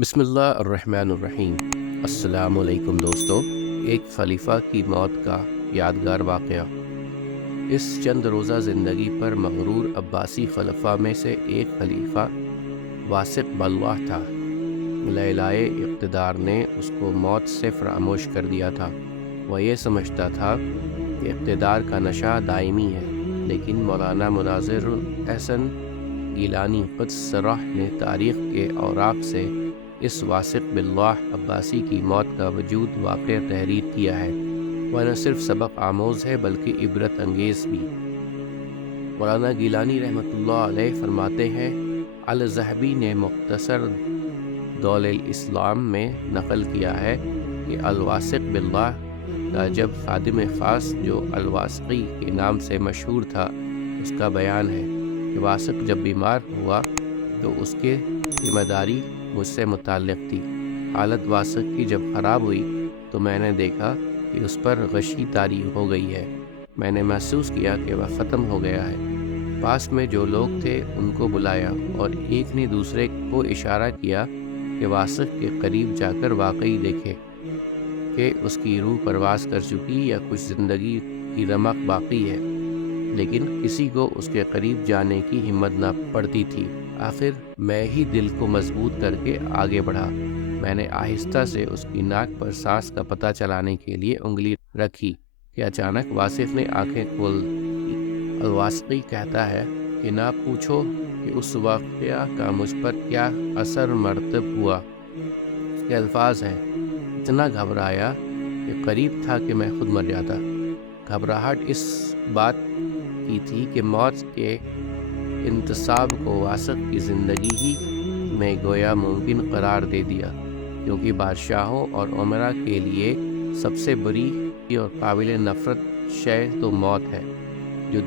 بسم اللہ الرحمن الرحیم۔ السلام علیکم دوستو۔ ایک خلیفہ کی موت کا یادگار واقعہ۔ اس چند روزہ زندگی پر مغرور عباسی خلفاء میں سے ایک خلیفہ واثق باللہ تھا۔ لیلائے اقتدار نے اس کو موت سے فراموش کر دیا تھا۔ وہ یہ سمجھتا تھا کہ اقتدار کا نشہ دائمی ہے، لیکن مولانا مناظر الاحسن گیلانی قدس سرہ نے تاریخ کے اوراق سے اس واثق باللہ عباسی کی موت کا وجود واقع تحریر کیا ہے۔ وہ نہ صرف سبق آموز ہے بلکہ عبرت انگیز بھی۔ مولانا گیلانی رحمۃ اللہ علیہ فرماتے ہیں، الذہبی نے مختصر دول الاسلام میں نقل کیا ہے کہ الواثق باللہ کا جب خادم خاص جو الواسقی کے نام سے مشہور تھا، اس کا بیان ہے کہ واثق جب بیمار ہوا تو اس کے ذمہ داری مجھ سے متعلق تھی۔ حالت واثق کی جب خراب ہوئی تو میں نے دیکھا کہ اس پر غشی طاری ہو گئی ہے۔ میں نے محسوس کیا کہ وہ ختم ہو گیا ہے۔ پاس میں جو لوگ تھے ان کو بلایا اور ایک نے دوسرے کو اشارہ کیا کہ واثق کے قریب جا کر واقعی دیکھے کہ اس کی روح پرواز کر چکی یا کچھ زندگی کی رمق باقی ہے، لیکن کسی کو اس کے قریب جانے کی ہمت نہ پڑتی تھی۔ آخر میں ہی دل کو مضبوط کر کے آگے بڑھا۔ میں نے آہستہ سے اس کی ناک پر سانس کا پتہ چلانے کے لیے انگلی رکھی کہ اچانک واصف نے آنکھیں کھول دی۔ الواسقی کہتا ہے کہ نہ پوچھو کہ اس واقعہ کا مجھ پر کیا اثر مرتب ہوا۔ اس کے الفاظ ہیں، اتنا گھبرایا کہ قریب تھا کہ میں خود مر جاتا۔ گھبراہٹ اس بات کی تھی کہ موت کے انتصاب کو واثق کی زندگی ہی میں گویا ممکن قرار دے دیا، کیونکہ بادشاہوں اور امراء کے لیے سب سے بری اور قابل نفرت شے تو موت ہے، جو